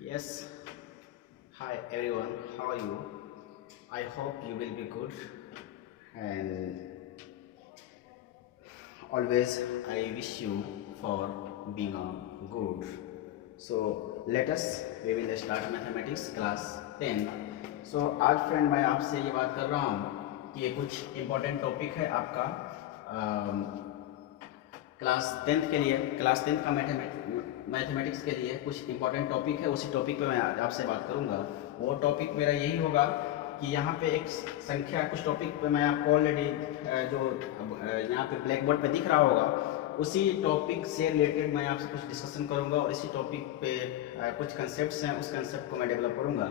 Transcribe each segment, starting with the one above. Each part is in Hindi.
Yes, hi everyone, how are you? I hope you will be good and always I wish you for being a good. So let us we will start mathematics class 10. So आज फ्रेंड मैं आपसे ये बात कर रहा हूँ कि ये कुछ इम्पोर्टेंट टॉपिक है आपका क्लास 10 के लिए। क्लास 10 का मैथमेटिक्स के लिए कुछ इंपॉर्टेंट टॉपिक है, उसी टॉपिक पे मैं आपसे बात करूंगा। वो टॉपिक मेरा यही होगा कि यहाँ पे एक संख्या, कुछ टॉपिक पे मैं आपको ऑलरेडी जो यहाँ पे ब्लैक बोर्ड पे दिख रहा होगा उसी टॉपिक से रिलेटेड मैं आपसे कुछ डिस्कशन करूंगा और इसी टॉपिक पे कुछ कंसेप्ट्स हैं, उस कंसेप्ट को मैं डेवलप करूंगा,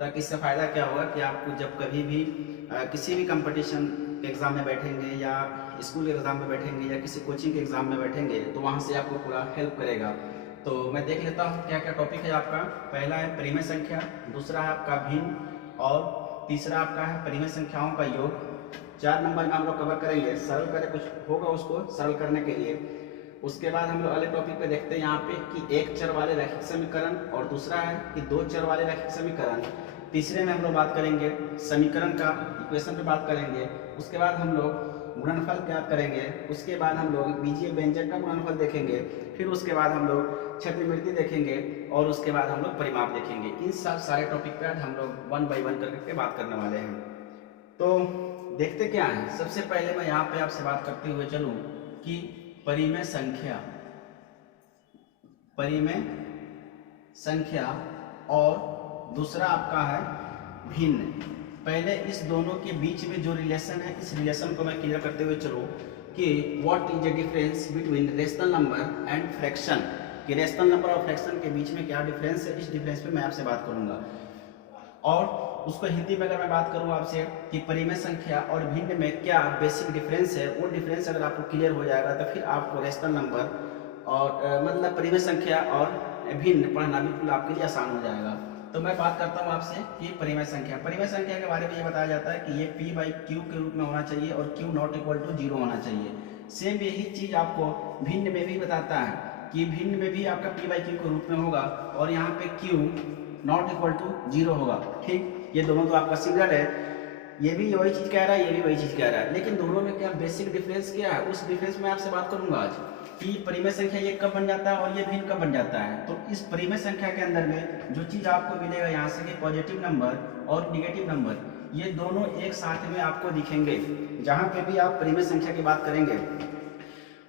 ताकि इससे फ़ायदा क्या होगा कि आपको जब कभी भी किसी भी कंपटीशन के एग्ज़ाम में बैठेंगे या स्कूल के एग्ज़ाम में बैठेंगे या किसी कोचिंग के एग्ज़ाम में बैठेंगे तो वहाँ से आपको पूरा हेल्प करेगा। तो मैं देख लेता हूँ क्या क्या टॉपिक है आपका। पहला है परिमेय संख्या, दूसरा है आपका भिन्न, और तीसरा आपका है परिमेय संख्याओं का योग। 4 नंबर में हम लोग कवर करेंगे, सरल करें कुछ होगा उसको सरल करने के लिए। उसके बाद हम लोग अगले टॉपिक पे देखते हैं यहाँ पे कि एक चर वाले रैखिक समीकरण, और दूसरा है कि 2 चर वाले रैखिक समीकरण। तीसरे में हम लोग बात करेंगे समीकरण का, इक्वेशन पे बात करेंगे। उसके बाद हम लोग गुणनफल ज्ञात करेंगे। उसके बाद हम लोग बीजीय व्यंजक का गुणनफल देखेंगे। फिर उसके बाद हम लोग क्षतिवृत्ति देखेंगे और उसके बाद हम लोग परिमाप देखेंगे। इन सब सारे टॉपिक पे आज हम लोग 1 बाय 1 करके बात करने वाले हैं। तो देखते क्या है, सबसे पहले मैं यहाँ पे आपसे बात करते हुए चलूँ कि परिमेय संख्या, परिमेय संख्या और दूसरा आपका है भिन्न। पहले इस दोनों के बीच में जो रिलेशन है, इस रिलेशन को मैं क्लियर करते हुए चलूँ कि what is the difference between rational number and fraction, कि रेशनल नंबर और फ्रैक्शन के बीच में क्या डिफरेंस है, इस डिफरेंस पे मैं आपसे बात करूंगा। और उसको हिंदी में अगर मैं बात करूँ आपसे कि परिमेय संख्या और भिन्न में क्या बेसिक डिफरेंस है, वो डिफरेंस अगर आपको क्लियर हो जाएगा तो फिर आपको रेशनल नंबर और मतलब परिमेय संख्या और भिन्न पढ़ना बिल्कुल आपके लिए आसान हो जाएगा। तो मैं बात करता हूँ आपसे कि परिमेय संख्या, परिमेय संख्या के बारे में ये बताया जाता है कि ये p/q के रूप में होना चाहिए और q नॉट इक्वल टू 0 होना चाहिए। सेम यही चीज आपको भिन्न में भी बताता है कि भिन्न में भी आपका p/q के रूप में होगा और यहाँ पे q नॉट इक्वल टू 0 होगा। ठीक, ये दोनों तो आपका सिंगल है, ये भी वही चीज कह रहा है, ये भी वही चीज कह रहा है, लेकिन दोनों में क्या बेसिक डिफरेंस क्या है, उस डिफरेंस में आपसे बात करूंगा आज कि परिमेय संख्या ये कब बन जाता है और ये भिन्न कब बन जाता है। तो इस परिमेय संख्या के अंदर में जो चीज आपको मिलेगा यहाँ से कि पॉजिटिव नंबर और निगेटिव नंबर, ये दोनों एक साथ में आपको दिखेंगे। जहां पे भी आप परिमेय संख्या की बात करेंगे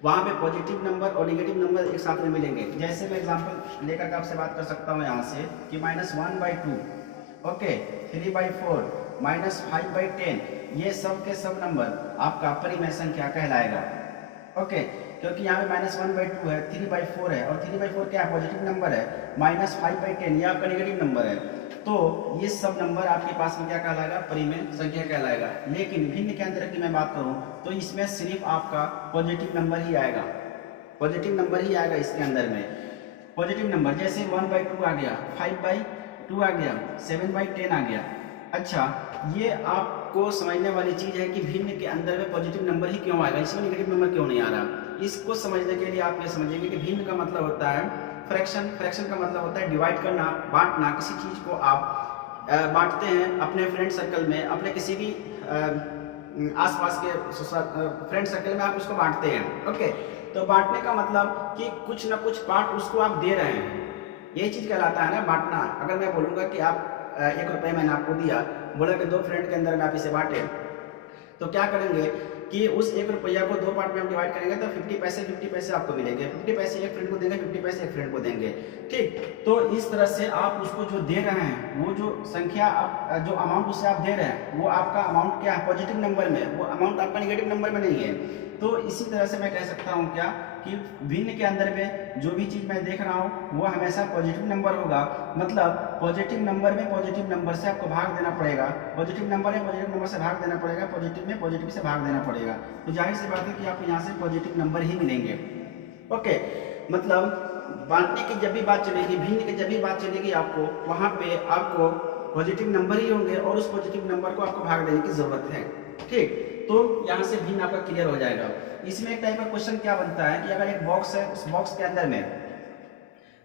वहां पे पॉजिटिव नंबर और निगेटिव नंबर एक साथ में मिलेंगे। जैसे मैं एग्जांपल लेकर के आपसे बात कर सकता हूँ यहाँ से कि -1/2, ओके, 3/4, -5/10, ये सब के सब नंबर आपका परिमेय संख्या कहलाएगा। ओके, क्योंकि यहाँ पे -1/2 है, 3/4 है, और 3/4 क्या है, पॉजिटिव नंबर है, -5/10 ये आपका निगेटिव नंबर है। तो ये सब नंबर आपके पास में क्या कहलाएगा, परिमेय संख्या कहलाएगा। लेकिन भिन्न के अंदर की मैं बात करूं तो इसमें सिर्फ आपका पॉजिटिव नंबर ही आएगा, पॉजिटिव नंबर ही आएगा इसके अंदर में। पॉजिटिव नंबर जैसे 1/2 आ गया, 5/2 आ गया, 7/10 आ गया। अच्छा, ये आपको समझने वाली चीज है कि भिन्न के अंदर में पॉजिटिव नंबर ही क्यों आएगा, इसमें निगेटिव नंबर क्यों नहीं आ रहा। इसको समझने के लिए आप ये समझेंगे कि भिन्न का मतलब होता है फ्रैक्शन, फ्रैक्शन का मतलब होता है डिवाइड करना, बांटना। किसी चीज को आप बांटते हैं अपने फ्रेंड सर्कल में, अपने किसी भी आसपास के फ्रेंड सर्कल में आप उसको बांटते हैं। ओके, तो बांटने का मतलब कि कुछ ना कुछ पार्ट उसको आप दे रहे हैं, यही चीज कहलाता है ना बांटना। अगर मैं बोलूंगा कि आप 1 रुपये मैंने आपको दिया, बोला कि 2 फ्रेंड के अंदर में आप इसे बांटे, तो क्या करेंगे कि उस 1 रुपया को 2 पार्ट में हम डिवाइड करेंगे तो 50 पैसे आपको मिलेंगे। 50 पैसे एक फ्रेंड को देंगे, 50 पैसे एक फ्रेंड को देंगे। ठीक, तो इस तरह से आप उसको जो दे रहे हैं, वो जो संख्या आप जो अमाउंट उसे आप दे रहे हैं, वो आपका अमाउंट क्या है, पॉजिटिव नंबर में, वो अमाउंट आपका निगेटिव नंबर में नहीं है। तो इसी तरह से मैं कह सकता हूँ क्या कि भिन्न के अंदर में जो भी चीज मैं देख रहा हूँ वो हमेशा पॉजिटिव नंबर होगा। मतलब पॉजिटिव नंबर में पॉजिटिव नंबर से आपको भाग देना पड़ेगा, पॉजिटिव नंबर में पॉजिटिव नंबर से भाग देना पड़ेगा, पॉजिटिव में पॉजिटिव से भाग देना पड़ेगा। तो जाहिर सी बात है कि आपको यहाँ से पॉजिटिव नंबर ही मिलेंगे। ओके, मतलब बांटने की जब भी बात चलेगी, भिन्न की जब भी बात चलेगी, आपको वहां पे आपको पॉजिटिव नंबर ही होंगे और उस पॉजिटिव नंबर को आपको भाग देने की जरूरत है। ठीक, तो यहाँ से भिन्न आपका क्लियर हो जाएगा। इसमें एक टाइप का क्वेश्चन क्या बनता है कि अगर एक बॉक्स है, उस बॉक्स के अंदर में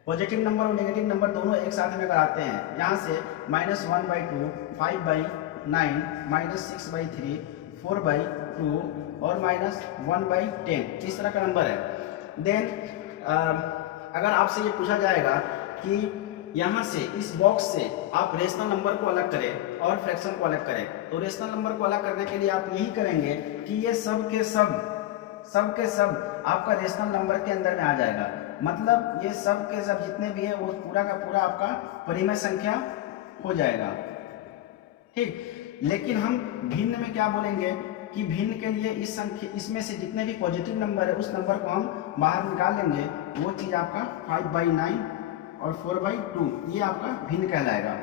पॉजिटिव नंबर और नेगेटिव नंबर दोनों एक साथ में अगर आते हैं, यहाँ से -1/2, 5/9, -6/3, 4/2 और -1/10 इस तरह का नंबर है। देन अगर आपसे ये पूछा जाएगा कि यहाँ से इस बॉक्स से आप रेशनल नंबर को अलग करें और फ्रैक्शन को अलग करें, तो रेशनल नंबर को अलग करने के लिए आप यही करेंगे कि ये सब के सब आपका रेशनल नंबर के अंदर में आ जाएगा। मतलब ये सब के सब जितने भी है वो पूरा का पूरा आपका परिमेय संख्या हो जाएगा, ठीक। लेकिन हम भिन्न में क्या बोलेंगे कि भिन्न के लिए इस संख्या, इसमें से जितने भी पॉजिटिव नंबर है उस नंबर को हम बाहर निकाल लेंगे, वो चीज आपका 5/9 और 4/2 ये आपका भिन्न कहलाएगा,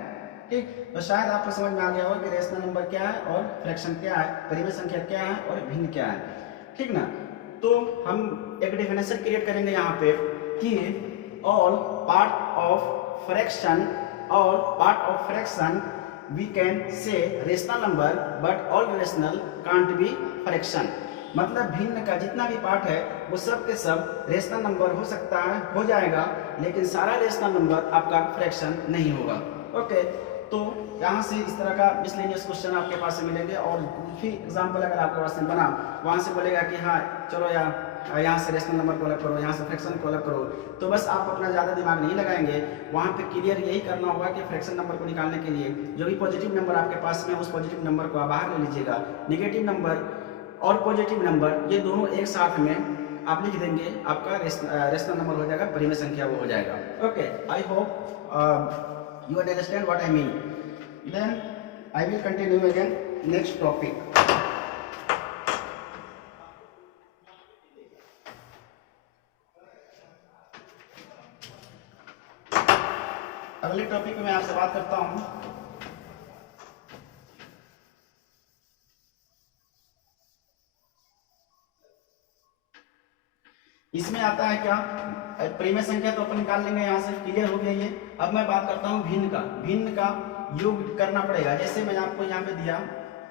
ठीक। तो शायद आपको समझ में आ गया होगा कि रेशनल नंबर क्या है और फ्रैक्शन क्या है, परिमेय संख्या क्या है और भिन्न क्या है, ठीक ना। तो हम एक डेफिनेशन क्रिएट करेंगे यहाँ पे कि all part of fraction we can say rational number but all rational can't be fraction. मतलब भिन्न का जितना भी पार्ट है वो सब के सब रेशनल नंबर हो सकता है, हो जाएगा, लेकिन सारा रेशनल नंबर आपका फ्रैक्शन नहीं होगा, ओके। तो यहाँ से इस तरह का मिसलेनियस क्वेश्चन आपके पास से मिलेंगे और भी एग्जाम्पल अगर आपके पास में बना, वहाँ से बोलेगा कि हाँ चलो यहाँ से रेशनल नंबर को अलग करो, यहाँ से फ्रैक्शन को अलग करो, तो बस आप अपना ज़्यादा दिमाग नहीं लगाएंगे, वहाँ पे क्लियर यही करना होगा कि फ्रैक्शन नंबर को निकालने के लिए जो भी पॉजिटिव नंबर आपके पास में उस पॉजिटिव नंबर को आप बाहर ले लीजिएगा, नेगेटिव नंबर और पॉजिटिव नंबर ये दोनों एक साथ में आप लिख देंगे, आपका रेशनल नंबर हो जाएगा, परिमेय संख्या वो हो जाएगा, okay. I hope you understand what I mean. Then I will continue again next topic. अगले टॉपिक में मैं आपसे बात करता हूँ इसमें आता है क्या, परिमेय संख्या तो अपन निकाल लेंगे, यहाँ से क्लियर हो गया ये। अब मैं बात करता हूँ भिन्न का योग करना पड़ेगा। जैसे मैंने आपको यहाँ पे दिया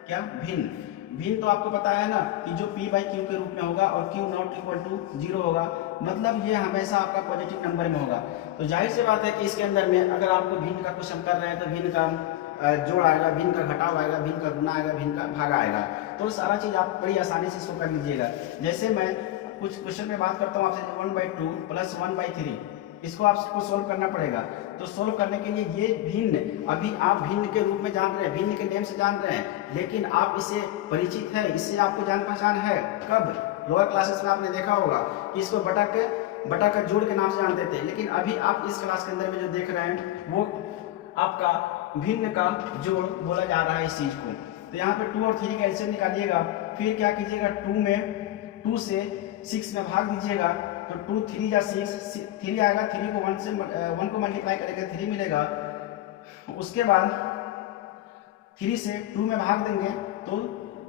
क्या, भिन्न तो आपको पता है ना कि जो p/q के रूप में होगा और q नॉट इक्वल टू 0 होगा, मतलब ये हमेशा आपका पॉजिटिव नंबर में होगा। तो जाहिर सी बात है कि इसके अंदर में अगर आपको भिन्न का क्वेश्चन कर रहे हैं तो भिन्न का जोड़ आएगा, भिन्न का घटाव आएगा, भिन्न का गुना आएगा, भिन्न का भागा आएगा, तो सारा चीज आप बड़ी आसानी से इसको कर लीजिएगा। जैसे मैं कुछ क्वेश्चन में बात करता हूँ आपसे, 1/2 + 1/3 इसको आपको सोल्व करना पड़ेगा। तो सोल्व करने के लिए ये भिन्न, अभी आप भिन्न के रूप में जान रहे हैं, भिन्न के नेम से जान रहे हैं, लेकिन आप इससे परिचित है, इससे आपको जान पहचान है। कब? लोअर क्लासेस में आपने देखा होगा कि इसको बटा का जोड़ के नाम से जानते थे, लेकिन अभी आप इस क्लास के अंदर में जो देख रहे हैं वो आपका भिन्न का जोड़ बोला जा रहा है इस चीज को। तो यहाँ पे 2 और 3 का एलसीएम निकालिएगा, फिर क्या कीजिएगा, 2 से 6 में भाग दीजिएगा, तो 2 3 या 6, 3 आएगा, 3 को 1 को मल्टीप्लाई करेंगे 3 मिलेगा। उसके बाद 3 से 2 में भाग देंगे तो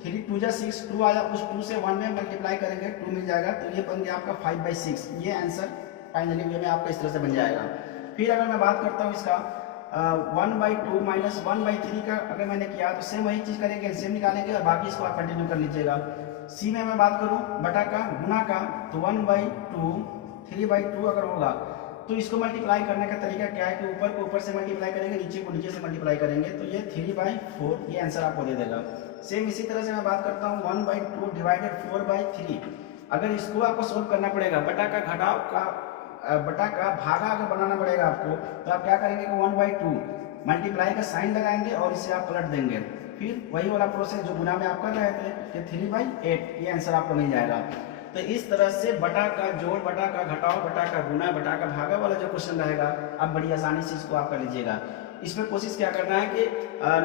3 2 या 6, 2 आया, उस 2 से 1 में मल्टीप्लाई करेंगे 2 मिल जाएगा, तो ये बन गया आपका 5/6। ये आंसर फाइनली वे में आपका इस तरह से बन जाएगा। फिर अगर मैं बात करता हूँ इसका 1/2 - 1/3 का अगर मैंने किया तो सेम वही चीज करेंगे, एलसीएम निकालेंगे और बाकी इसको आप कंटिन्यू कर लीजिएगा। सी में मैं बात करूं बटा का गुना का, तो 1/2 3/2 अगर होगा तो इसको मल्टीप्लाई करने का तरीका क्या है कि ऊपर को ऊपर से मल्टीप्लाई करेंगे, नीचे को नीचे से मल्टीप्लाई करेंगे, तो ये 3/4 ये आंसर आपको दे देगा। सेम इसी तरह से मैं बात करता हूँ 1/2 / 4/3, अगर इसको आपको सोल्व करना पड़ेगा, बटा का घटाव का बटा का भागा अगर बनाना पड़ेगा आपको, तो आप क्या करेंगे कि 1/2 मल्टीप्लाई का साइन लगाएंगे और इसे आप पलट देंगे, फिर वही वाला प्रोसेस जो गुना में आप कर रहे थे कि 3/8 ये आंसर आपको मिल जाएगा। तो इस तरह से बटा का जोड़, बटा का घटाव, बटा का गुना, बटा का भागा वाला जो क्वेश्चन रहेगा आप बड़ी आसानी से इसको आप कर लीजिएगा। इसमें कोशिश क्या करना है कि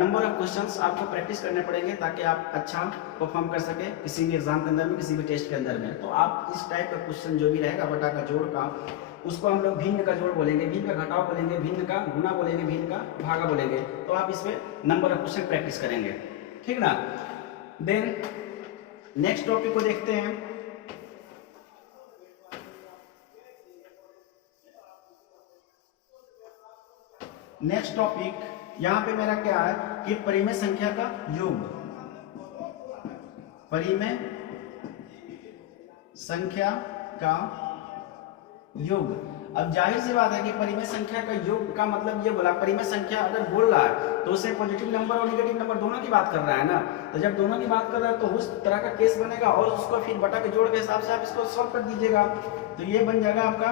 नंबर ऑफ क्वेश्चंस आपको प्रैक्टिस करने पड़ेंगे ताकि आप अच्छा परफॉर्म कर सके किसी भी एग्जाम के अंदर में, किसी भी टेस्ट के अंदर में। तो आप इस टाइप का क्वेश्चन जो भी रहेगा बटा का जोड़ का, उसको हम लोग भिन्न का जोड़ बोलेंगे, भिन्न का घटाव बोलेंगे, भिन्न का गुना बोलेंगे, भिन्न का भागा बोलेंगे। तो आप इसमें नंबर ऑफ क्वेश्चन प्रैक्टिस करेंगे, ठीक ना। देन नेक्स्ट टॉपिक को देखते हैं। नेक्स्ट टॉपिक यहां पे मेरा क्या है कि परिमेय संख्या का योग, परिमेय संख्या का योग। अब जाहिर सी बात है कि परिमेय संख्या का योग का मतलब ये बोला, परिमेय संख्या अगर बोल रहा है तो उसे पॉजिटिव नंबर और नेगेटिव नंबर दोनों की बात कर रहा है ना। तो जब दोनों की बात कर रहा है तो उस तरह का केस बनेगा और उसको फिर बटा के जोड़ के हिसाब से आप इसको सॉल्व कर दीजिएगा। तो ये बन जाएगा आपका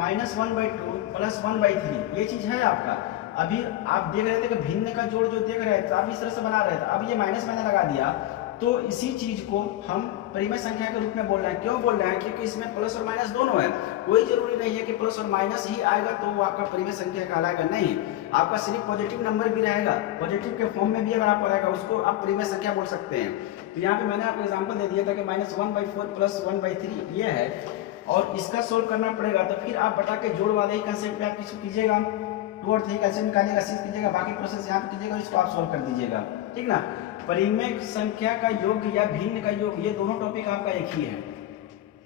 -1/2 + 1/3, ये चीज है आपका। अभी आप देख रहे थे कि भिन्न का जोड़ जो देख रहे थे आप इस तरह से बना रहे थे, अब ये माइनस मैंने लगा दिया, तो इसी चीज को हम परिमेय संख्या के रूप में बोल रहे हैं। क्यों बोल रहे हैं? क्योंकि इसमें प्लस और माइनस दोनों है। कोई जरूरी नहीं है कि प्लस और माइनस ही आएगा तो वो आपका परिमेय संख्या कहलाएगा, नहीं, आपका सिर्फ पॉजिटिव नंबर भी रहेगा, पॉजिटिव के फॉर्म में भी अगर आपको रहेगा उसको आप परिमेय संख्या बोल सकते हैं। तो यहाँ पे मैंने आपको एग्जाम्पल दे दिया था कि -1/4 + 1/3 ये है, और इसका सोल्व करना पड़ेगा। तो फिर आप बटा के जोड़ वाले ही कंसेप्ट पे आप किसको कीजिएगा, 2 और 3 कैसे निकालिएगा, 6 कीजिएगा, बाकी प्रोसेस यहाँ पे कीजिएगा, इसको आप सोल्व कर दीजिएगा, ठीक ना। परिमेय संख्या का योग या भिन्न का योग, ये दोनों टॉपिक आपका एक ही है।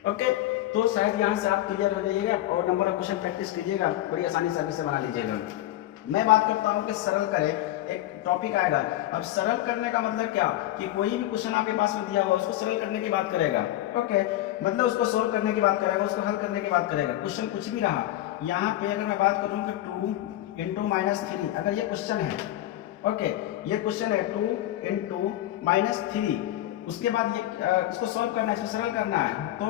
ओके, तो शायद यहाँ से आप क्लियर हो जाइएगा और नंबर ऑफ क्वेश्चन प्रैक्टिस कीजिएगा, बड़ी आसानी से इसे बना लीजिएगा। मैं बात करता हूँ कि सरल करें, एक टॉपिक आएगा। अब सरल करने का मतलब क्या कि कोई भी क्वेश्चन आपके पास में दिया हुआ उसको सरल करने की बात करेगा। ओके, मतलब उसको सोल्व करने की बात करेगा, उसको हल करने की बात करेगा। क्वेश्चन कुछ भी रहा, यहाँ पे अगर मैं बात करूँ कि 2 × -3, अगर ये क्वेश्चन है, ओके, ये क्वेश्चन है 2 × -3, उसके बाद ये इसको सोल्व करना है, इसको सरल करना है, तो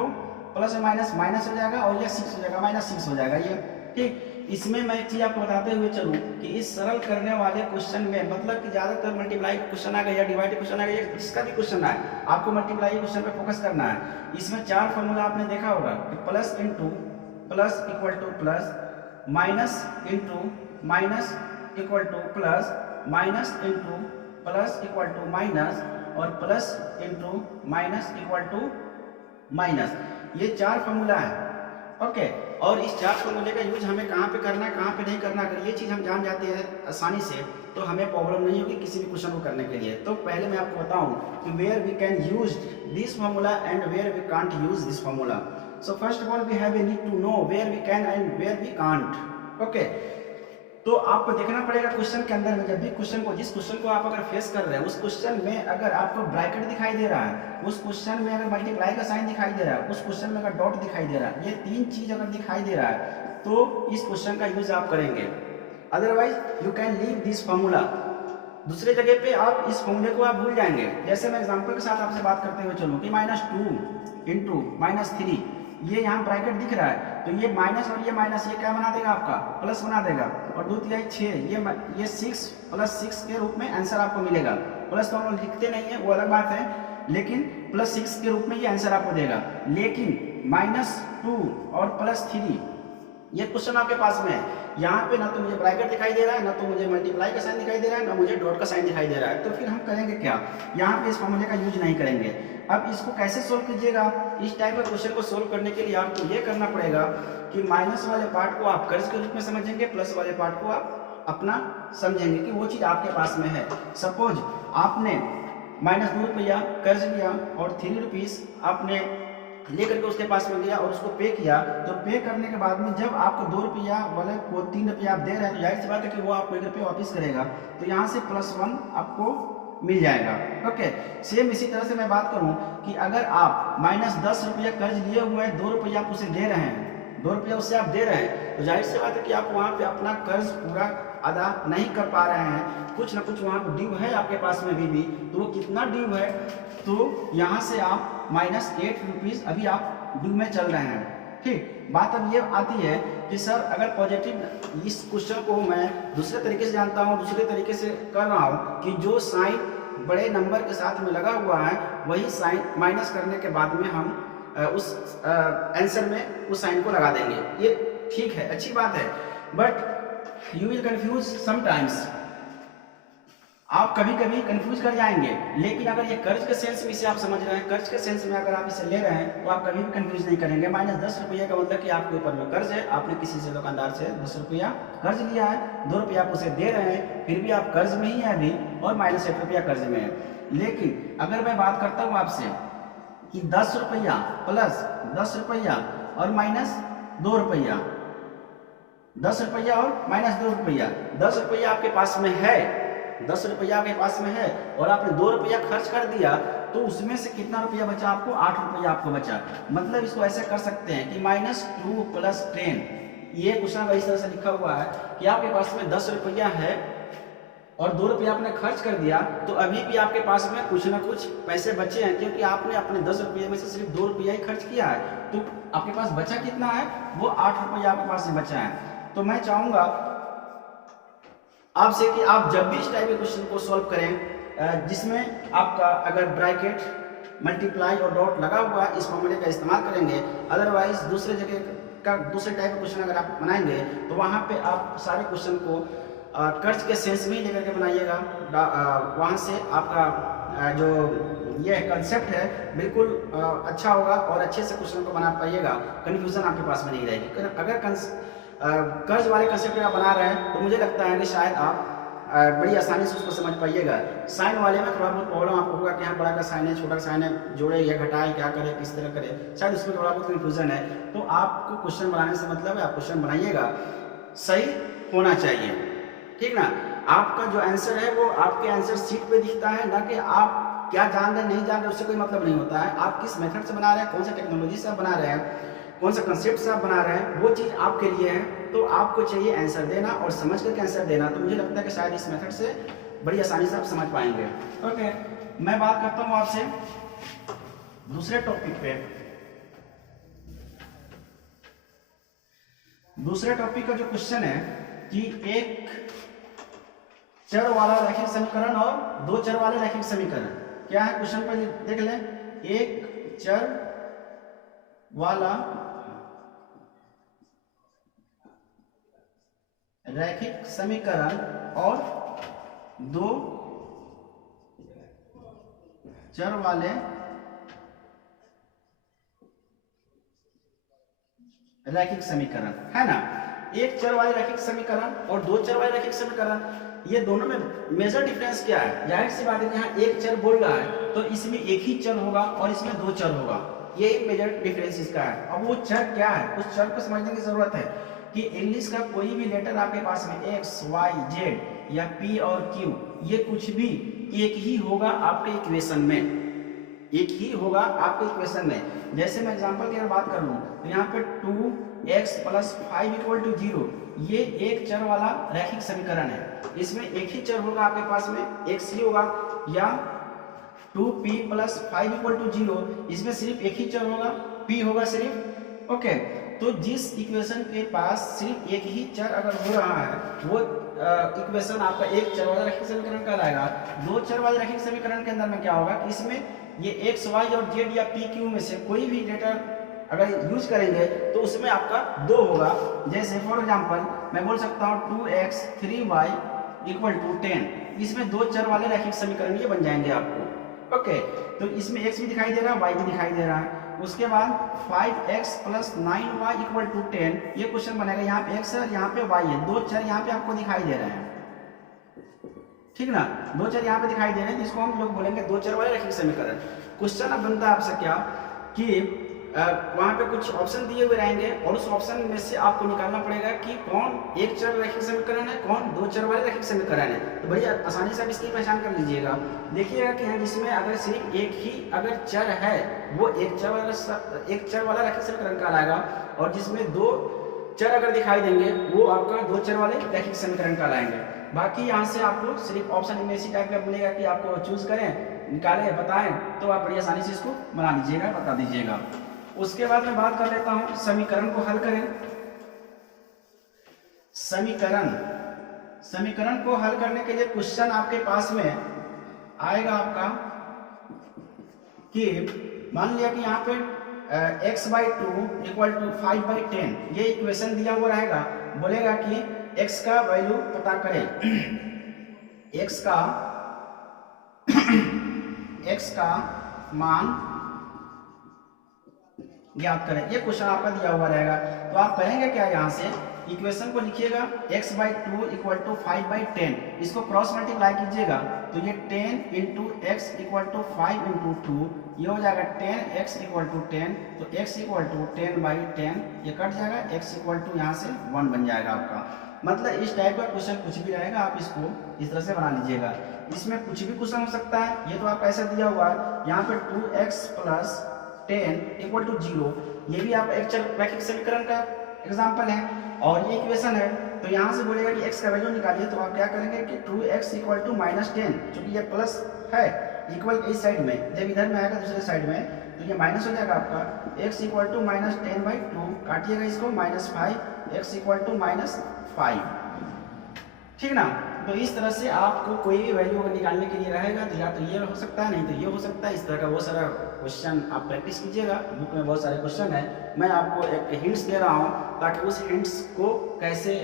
प्लस और माइनस हो जाएगा और ये 6 हो जाएगा, -6 हो जाएगा ये, ठीक। इसमें मैं एक चीज आपको बताते हुए चलूं कि इस सरल करने वाले क्वेश्चन में मतलब कि ज्यादातर मल्टीप्लाई क्वेश्चन आ गया या डिवाइड क्वेश्चन आ गया, जिसका भी क्वेश्चन आए आपको मल्टीप्लाई क्वेश्चन पे फोकस करना है। इसमें 4 फॉर्मूला आपने देखा होगा कि plus into plus equal to plus, minus into minus equal to plus, minus into plus equal to minus, और plus into minus equal to minus. ये 4 फॉर्मूला है, ओके। और इस 4 फॉर्मूले का यूज हमें कहाँ पे करना है, कहाँ पे नहीं करना, अगर ये चीज़ हम जान जाते हैं आसानी से तो हमें प्रॉब्लम नहीं होगी किसी भी क्वेश्चन को करने के लिए। तो पहले मैं आपको बताऊं कि where we can use this formula and where we can't use this formula. So first of all we have need to know where we can and where we can't. Okay, तो आपको देखना पड़ेगा क्वेश्चन के अंदर में, जब भी क्वेश्चन को, जिस क्वेश्चन को आप अगर फेस कर रहे हैं उस क्वेश्चन में अगर आपको ब्रैकेट दिखाई दे रहा है, उस क्वेश्चन में अगर मल्टीप्लाई का साइन दिखाई दे रहा है, उस क्वेश्चन में अगर डॉट दिखाई दे रहा है, ये 3 चीज अगर दिखाई दे रहा है तो इस क्वेश्चन का यूज आप करेंगे। Otherwise you can leave this formula, दूसरे जगह पे आप इस फॉर्मूले को आप भूल जाएंगे। जैसे मैं एग्जांपल के साथ आपसे बात करते हुए चलूं कि -2 × -3, ये यहाँ ब्रैकेट दिख रहा है, तो ये माइनस और ये माइनस, ये क्या बना देगा आपका प्लस बना देगा, और 2 × 6, ये 6 + 6 के रूप में आंसर आपको मिलेगा। प्लस तो हम लोग लिखते नहीं है, वो अलग बात है, लेकिन +6 के रूप में ये आंसर आपको देगा। लेकिन -2 और +3 ये क्वेश्चन आपके पास में है, यहाँ पे ना तो मुझे ब्रैकेट दिखाई दे रहा है, ना तो मुझे मल्टीप्लाई का साइन दिखाई दे रहा है, ना मुझे डॉट का साइन दिखाई दे रहा है, तो फिर हम करेंगे क्या, यहाँ पे इस फॉर्मूले का यूज नहीं करेंगे। अब इसको कैसे सोल्व कीजिएगा, इस टाइप का क्वेश्चन को सोल्व करने के लिए आपको ये करना पड़ेगा कि माइनस वाले पार्ट को आप कर्ज के रूप में समझेंगे, प्लस वाले पार्ट को आप अपना समझेंगे कि वो चीज़ आपके पास में है। सपोज आपने -2 रुपया कर्ज लिया और 3 रुपीज़ आपने लेकर के उसके पास में गया और उसको पे किया, तो पे करने के बाद में जब आपको 2 रुपया वाले को 3 रुपया आप दे रहे हैं, तो जाहिर सी बात है कि वो आपको 1 रुपया वापस करेगा, तो यहाँ से +1 आपको मिल जाएगा। ओके, सेम इसी तरह से मैं बात करूं कि अगर आप -10 रुपया कर्ज लिए हुए हैं, 2 रुपया आप उसे दे रहे हैं, 2 रुपया उससे आप दे रहे हैं, तो जाहिर सी बात है कि आप वहाँ पे अपना कर्ज पूरा अदा नहीं कर पा रहे हैं, कुछ ना कुछ वहाँ पर ड्यू है आपके पास में अभी भी। तो वो कितना ड्यू है, तो यहाँ से आप -8 रुपीज़ अभी आप ड्यू में चल रहे हैं। ठीक, बात अब ये आती है कि सर अगर पॉजिटिव, इस क्वेश्चन को मैं दूसरे तरीके से जानता हूँ, दूसरे तरीके से कर रहा हूँ कि जो साइन बड़े नंबर के साथ में लगा हुआ है वही साइन माइनस करने के बाद में हम उस आंसर में उस साइन को लगा देंगे। ये ठीक है, अच्छी बात है, but you will confuse sometimes, आप कभी कभी कंफ्यूज कर जाएंगे। लेकिन अगर ये कर्ज के सेंस में इसे आप समझ रहे हैं, कर्ज के सेंस में अगर आप इसे ले रहे हैं तो आप कभी भी कंफ्यूज नहीं करेंगे। -10 रुपया का मतलब कि आपके ऊपर में कर्ज है, आपने किसी से, दुकानदार से 10 रुपया कर्ज लिया है, 2 रुपया आप उसे दे रहे हैं, फिर भी आप कर्ज में ही है अभी और -8 रुपया कर्ज में है। लेकिन अगर मैं बात करता हूँ आपसे कि 10 रुपया प्लस 10 रुपया और -2 रुपया, 10 रुपया और -2 रुपया, 10 रुपया आपके पास में है, 10 रुपया आपके पास में है और आपने 2 रुपया खर्च कर दिया, तो उसमें से कितना रुपया बचा आपको, 8 रुपया आपको बचा। मतलब इसको ऐसे कर सकते हैं कि -2 + 10 ये क्वेश्चन अगर इस तरह से लिखा हुआ है कि आपके पास में 10 रुपया है और 2 रुपया आपने खर्च कर दिया, तो अभी भी आपके पास में कुछ ना कुछ पैसे बचे हैं, क्योंकि आपने अपने 10 रुपये में से सिर्फ 2 रुपया ही खर्च किया है। तो आपके पास बचा कितना है, वो 8 रुपया आपके पास में बचा है। तो मैं चाहूंगा आपसे कि आप जब भी इस टाइप के क्वेश्चन को सॉल्व करें जिसमें आपका अगर ब्रैकेट, मल्टीप्लाई और डॉट लगा हुआ है, इस फॉर्मूले का इस्तेमाल करेंगे। अदरवाइज दूसरे जगह का दूसरे टाइप का क्वेश्चन अगर आप बनाएंगे तो वहाँ पे आप सारे क्वेश्चन को कर्ज के सेंस में लेकर के बनाइएगा। वहाँ से आपका जो ये कंसेप्ट है बिल्कुल अच्छा होगा और अच्छे से क्वेश्चन को बना पाइएगा, कन्फ्यूजन आपके पास में नहीं रहेगी। अगर कर्ज वाले कंसेप्ट आप बना रहे हैं तो मुझे लगता है कि शायद आप बड़ी आसानी से उसको समझ पाइएगा। साइन वाले में थोड़ा बहुत प्रॉब्लम आपको होगा कि हाँ बड़ा का साइन है, छोटा का साइन है, जोड़े या घटाए, क्या करे, किस तरह करे, शायद उसमें थोड़ा बहुत कन्फ्यूजन है। तो आपको क्वेश्चन बनाने से मतलब है आप क्वेश्चन बनाइएगा, सही होना चाहिए, ठीक ना। आपका जो आंसर है वो आपके आंसर शीट पे दिखता है, ना कि आप क्या जान रहे नहीं जान रहे, उससे कोई मतलब नहीं होता है। आप किस मेथड से बना रहे हैं, कौन सा टेक्नोलॉजी से आप बना रहे हैं, कौन सा कंसेप्ट से आप बना रहे हैं, वो चीज़ आपके लिए है। तो आपको चाहिए आंसर देना और समझ करके आंसर देना। तो मुझे लगता है कि शायद इस मेथड से बड़ी आसानी से आप समझ पाएंगे। ओके, मैं बात करता हूँ आपसे दूसरे टॉपिक पे। दूसरे टॉपिक का जो क्वेश्चन है कि एक चर वाला रैखिक समीकरण और 2 चर वाले रैखिक समीकरण, क्या है क्वेश्चन पे देख लें। एक चर वाला रैखिक समीकरण और 2 चर वाले रैखिक समीकरण, है ना। एक चर वाले रैखिक समीकरण और 2 चर वाले रैखिक समीकरण, ये दोनों में मेजर डिफरेंस क्या है। जाहिर सी बात है कि यहाँ एक चर बोल रहा है तो इसमें एक ही चर होगा और इसमें 2 चर होगा, यही मेजर डिफरेंस इसका है। अब वो चर क्या है, उस चर को समझने की जरूरत है कि इंग्लिश का कोई भी लेटर आपके पास में x, y, z या p और q, ये कुछ भी एक ही होगा आपके इक्वेशन में, एक ही होगा आपके इक्वेशन में। जैसे मैं एग्जांपल की अगर बात कर लूं तो यहाँ पे 2x + 5 = 0, ये एक चर वाला रैखिक समीकरण है। इसमें एक ही चर होगा आपके पास में, x ही होगा, या 2p + 5 = 0, इसमें सिर्फ एक ही चर होगा, p होगा सिर्फ। ओके, तो जिस इक्वेशन के पास सिर्फ एक ही चर अगर हो रहा है वो इक्वेशन आपका एक चर वाला रैखिक समीकरण कहलाएगा। 2 चर वाले रैखिक समीकरण के अंदर में क्या होगा कि इसमें ये x, y और z या p, q में से कोई भी लेटर अगर यूज करेंगे तो उसमें आपका 2 होगा। जैसे फॉर एग्जांपल मैं बोल सकता हूँ 2x 3y = 10, इसमें 2 चर वाले रैखिक समीकरण ये बन जाएंगे आपको। ओके, तो इसमें x भी दिखाई दे रहा है, y भी दिखाई दे रहा है। उसके बाद 5x + 9y = 10, ये क्वेश्चन बनेगा। यहाँ पे x है, यहाँ पे y है, 2 चर यहाँ पे आपको दिखाई दे रहे हैं, ठीक ना। 2 चर यहाँ पे दिखाई दे रहे हैं, जिसको हम लोग बोलेंगे 2 चर वाले रैखिक समीकरण। क्वेश्चन अब बनता है आपसे क्या कि वहाँ पे कुछ ऑप्शन दिए हुए रहेंगे और उस ऑप्शन में से आपको निकालना पड़ेगा कि कौन एक चर रैखिक समीकरण है, कौन 2 चर वाले रैखिक समीकरण है। तो बड़ी आसानी से आप इसकी पहचान कर लीजिएगा। देखिएगा कि यहाँ जिसमें अगर सिर्फ एक ही अगर चर है वो एक चर वाला रैखिक समीकरण कहलाएगा, और जिसमें 2 चर अगर दिखाई देंगे वो आपका 2 चर वाले रैखिक समीकरण कहलाएंगे। बाकी यहाँ से आपको सिर्फ ऑप्शन इनमें इसी टाइप का मिलेगा कि आपको चूज करें, निकालें, बताएं, तो आप बड़ी आसानी से इसको बना लीजिएगा, बता दीजिएगा। उसके बाद मैं बात कर लेता हूं समीकरण को हल करें। समीकरण को हल करने के लिए क्वेश्चन आपके पास में आएगा आपका कि मान लिया कि यहाँ पे x/2 = 5/10, ये इक्वेशन दिया हुआ रहेगा। बोलेगा कि x का वैल्यू पता करें, x का मान ज्ञात करें, ये क्वेश्चन आपका दिया हुआ रहेगा। तो आप करेंगे क्या, यहाँ से इक्वेशन को लिखिएगा x/2 = 5/10, इसको क्रॉस मल्टीप्लाई कीजिएगा तो ये 10 × x = 5 × 2, ये हो जाएगा 10x = 10, तो x = 10/10, ये कट जाएगा, x = यहाँ से 1 बन जाएगा आपका। मतलब इस टाइप का क्वेश्चन कुछ भी रहेगा, आप इसको इस तरह से बना लीजिएगा। इसमें कुछ भी क्वेश्चन हो सकता है, ये तो आपका ऐसा दिया हुआ है। यहाँ पे 2x + 10 = 0, ये भी आप एक चर रैखिक समीकरण का एग्जाम्पल है। और ये इक्वेशन है, तो यहाँ से बोलेगा कि x का वैल्यू निकालिए, तो आप क्या करेंगे कि 2x इक्वल टू -10, चूंकि ये प्लस है इक्वल इस साइड में, जब इधर में आएगा दूसरे साइड में तो ये माइनस हो जाएगा आपका x इक्वल टू -10/2, काटिएगा इसको -5, x इक्वल टू -5, ठीक ना। तो इस तरह से आपको कोई भी वैल्यू अगर निकालने के लिए रहेगा तो या तो ये हो सकता है, नहीं तो ये हो सकता है। इस तरह का बहुत सारा क्वेश्चन आप प्रैक्टिस कीजिएगा, बुक में बहुत सारे क्वेश्चन है, मैं आपको एक हिंट्स दे रहा हूँ ताकि उस हिंट्स को कैसे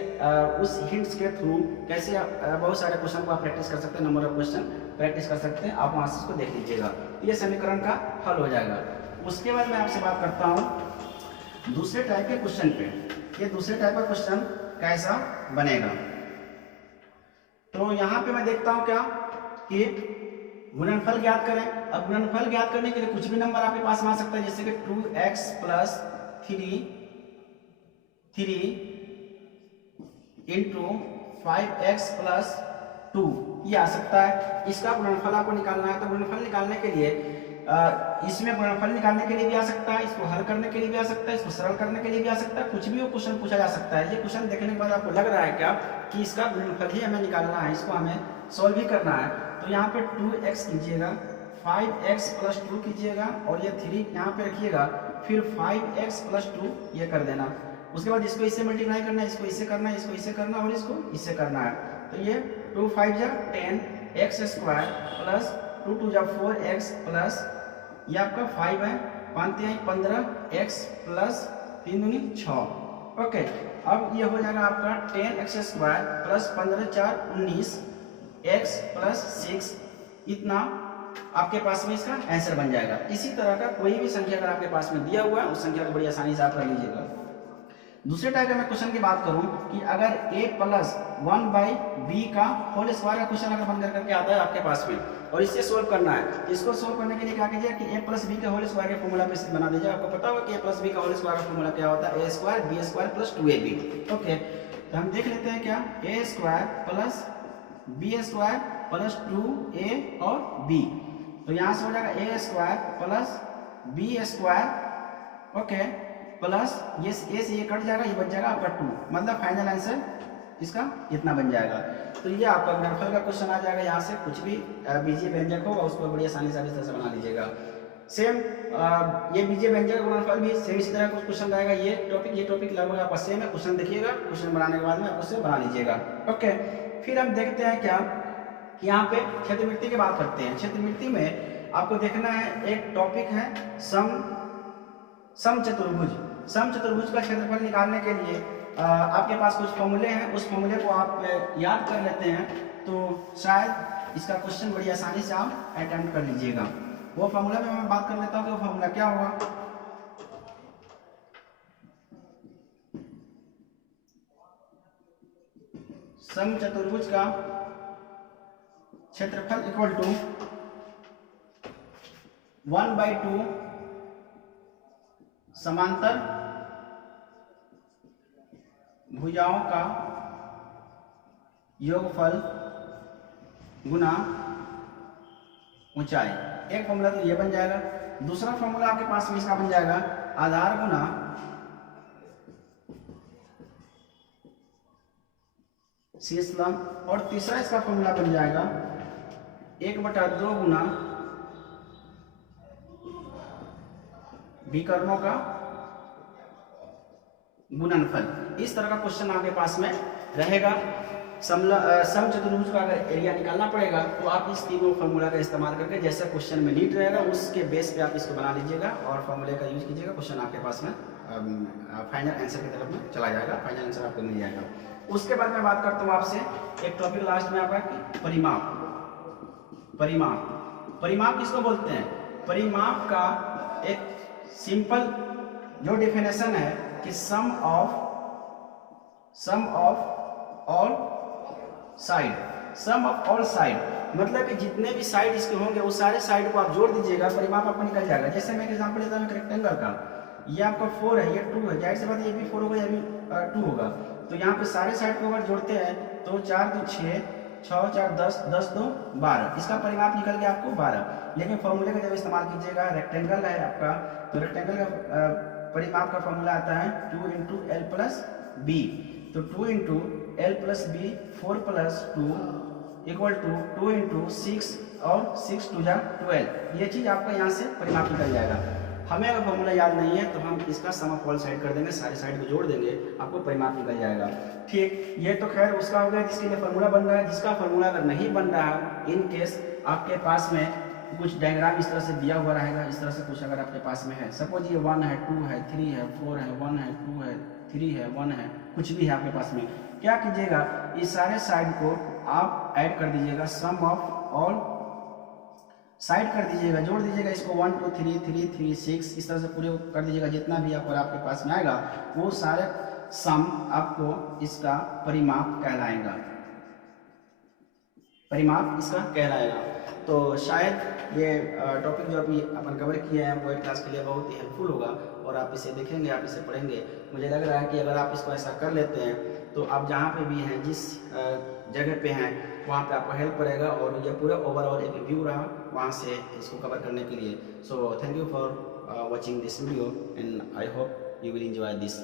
उस हिंट्स के थ्रू कैसे बहुत सारे क्वेश्चन को आप प्रैक्टिस कर सकते हैं, नंबर ऑफ क्वेश्चन प्रैक्टिस कर सकते हैं। आप वहाँ से इसको देख लीजिएगा, ये समीकरण का हल हो जाएगा। उसके बाद मैं आपसे बात करता हूँ दूसरे टाइप के क्वेश्चन पे, ये दूसरे टाइप का क्वेश्चन कैसा बनेगा। तो यहाँ पे मैं देखता हूँ क्या कि गुणनफल ज्ञात करें। अब गुणनफल ज्ञात करने के लिए कुछ भी नंबर आपके पास में आ सकता है, जैसे कि 2x plus 3 into 5x plus 2 ये आ सकता है। इसका गुणनफल आपको निकालना है, तो गुणनफल निकालने के लिए इसमें गुणनफल निकालने के लिए भी आ सकता है, इसको हल करने के लिए भी आ सकता है, इसको सरल करने के लिए भी आ सकता है, कुछ भी वो क्वेश्चन पूछा जा सकता है। ये क्वेश्चन देखने के बाद आपको लग रहा है क्या कि इसका गुणनफल ही हमें निकालना है, इसको हमें सॉल्व भी करना है। तो यहाँ पे 2x कीजिएगा, 5x प्लस 2 कीजिएगा और ये 3 यहाँ पे रखिएगा, फिर 5x प्लस 2 ये कर देना। उसके बाद इसको इससे मल्टीप्लाई करना है, इसको इससे करना है, इसको इससे करना और इसको इससे करना है। तो ये 2 5 जा 10 x स्क्वायर प्लस 2 2 जा 4x प्लस ये आपका 5 है, 5 3 15 x प्लस 3 दूनी 6। ओके, अब ये हो जाएगा आपका 10x square plus 15 4 19 x plus 6, इतना आपके पास में इसका आंसर बन जाएगा। इसी तरह का कोई भी संख्या अगर आपके पास में दिया हुआ है उस संख्या को बड़ी आसानी से आप कर लीजिएगा। दूसरे टाइप का मैं क्वेश्चन की बात करूं कि अगर a प्लस 1/b का होल स्क्वायर का क्वेश्चन अगर बन करके आता है आपके पास में और इससे सोल्व करना है, इसको सोल्व करने के लिए क्या कीजिए कि a प्लस b का होल स्क्वायर के फॉर्मूला पे बना दीजिए। आपको पता होगा कि a प्लस b का होल स्क्वायर का फॉर्मूला क्या होता है, a square b square plus 2ab। Okay, तो हम देख लेते हैं क्या, a square plus b square plus 2a और b, तो यहाँ से हो जाएगा a square plus b square, okay, plus ये a से ये कट जाएगा, ये बच जाएगा आपका 2, मतलब फाइनल आंसर इसका इतना बन जाएगा। तो ये आपका गुणनफल का क्वेश्चन आ जाएगा। यहाँ से कुछ भी बीजीय व्यंजक होगा उसको बड़ी आसानी से इस तरह से बना लीजिएगा। सेम ये बीजीय व्यंजक का गुणनफल भी सेम इसी तरह कुछ क्वेश्चन रहेगा। ये टॉपिक लगभग आपका सेम है, क्वेश्चन देखिएगा, क्वेश्चन बनाने के बाद में आप उससे बना लीजिएगा। ओके, फिर हम देखते हैं क्या कि यहाँ पे क्षेत्रवृत्ति की बात करते हैं। क्षेत्रवृत्ति में आपको देखना है एक टॉपिक है समचतुर्भुज। समचतुर्भुज का क्षेत्रफल निकालने के लिए आपके पास कुछ फॉर्मूले हैं, उस फॉर्मूले को आप याद कर लेते हैं तो शायद इसका क्वेश्चन बड़ी आसानी से आप अटेम्प्ट कर लीजिएगा। वो फॉर्मूला में मैं बात कर लेता हूँ कि वो फॉर्मूला क्या होगा। समचतुर्भुज का क्षेत्रफल इक्वल टू 1/2 समांतर भुजाओं का योगफल गुना ऊंचाई। एक फॉर्मूला तो ये बन जाएगा। दूसरा फॉर्मूला आपके पास में इसका बन जाएगा आधार गुना शीर्ष लंब, और तीसरा इसका फॉर्मूला बन जाएगा 1/2 गुना विकर्णों का गुणनफल। इस तरह का क्वेश्चन आपके पास में रहेगा। समचतुर्भुज का अगर एरिया निकालना पड़ेगा तो आप इस तीनों फॉर्मूला का इस्तेमाल करके जैसा क्वेश्चन में नीट रहेगा उसके बेस पे आप इसको बना लीजिएगा और फॉर्मूले का यूज कीजिएगा। क्वेश्चन आपके पास में फाइनल आंसर की तरफ में चला जाएगा, फाइनल आंसर आपको मिल जाएगा। उसके बाद मैं बात करता हूँ आपसे एक टॉपिक लास्ट में आपका परिमाप। परिमाप किसको बोलते हैं? परिमाप का एक सिंपल जो डेफिनेशन है कि सम ऑफ ऑल साइड, मतलब कि जितने भी साइड इसके होंगे वो सारे साइड को आप जोड़ दीजिएगा, परिमाप आपको निकल जाएगा। जैसे मैं एग्जांपल लेता हूँ एक रेक्टेंगल का, ये आपका 4 है, ये 2 है, जाहिर सी बात ये भी 4 होगा, ये भी 2 होगा। तो यहाँ पे सारे साइड को अगर जोड़ते हैं तो 4 2 6, 6 4 10, 10 2 12, इसका परिमाप निकल गया आपको 12। लेकिन फॉर्मूले का जब इस्तेमाल कीजिएगा, रेक्टेंगल है आपका, तो रेक्टेंगल का परिमाप का फॉर्मूला आता है 2 × L + बी। तो 2 into l plus b 4 plus 2 equal to 2 into 6 और 6 टू जा 12। ये चीज़ आपका यहाँ से परिमाप निकल जाएगा। हमें अगर फॉर्मूला याद नहीं है तो हम इसका सम ऑफ ऑल साइड कर देंगे, सारे साइड को जोड़ देंगे, आपको परिमाप निकल जाएगा। ठीक, ये तो खैर उसका हो गया जिसके लिए फॉर्मूला बन रहा है। जिसका फॉर्मूला अगर नहीं बन रहा है, इन केस आपके पास में कुछ डायग्राम इस तरह से दिया हुआ रहेगा, इस तरह से कुछ अगर आपके पास में है, सपोज ये 1 है, 2 है, 3 है, 4 है, 1 है, 2 है, 3 है, 1 है, कुछ भी है आपके पास में, क्या कीजिएगा, इस सारे साइड को आप ऐड कर दीजिएगा, सम ऑफ ऑल साइड कर दीजिएगा, जोड़ दीजिएगा इसको 1 2 3 3 3 6 इस तरह से पूरे कर दीजिएगा। जितना भी आपके पास में आएगा वो सारे सम आपको इसका परिमाप कहलाएगा, परिमाप इसका कहलाएगा। तो शायद ये टॉपिक जो अभी अपन कवर किए हैं वो क्लास के लिए बहुत ही हेल्पफुल होगा और आप इसे देखेंगे, आप इसे पढ़ेंगे। मुझे लग रहा है कि अगर आप इसको ऐसा कर लेते हैं तो आप जहाँ पे भी हैं, जिस जगह पे हैं, वहाँ पे आपको हेल्प करेगा और ये पूरा ओवरऑल एक व्यू रहा वहाँ से इसको कवर करने के लिए। So thank you for watching this video and I hope you will enjoy this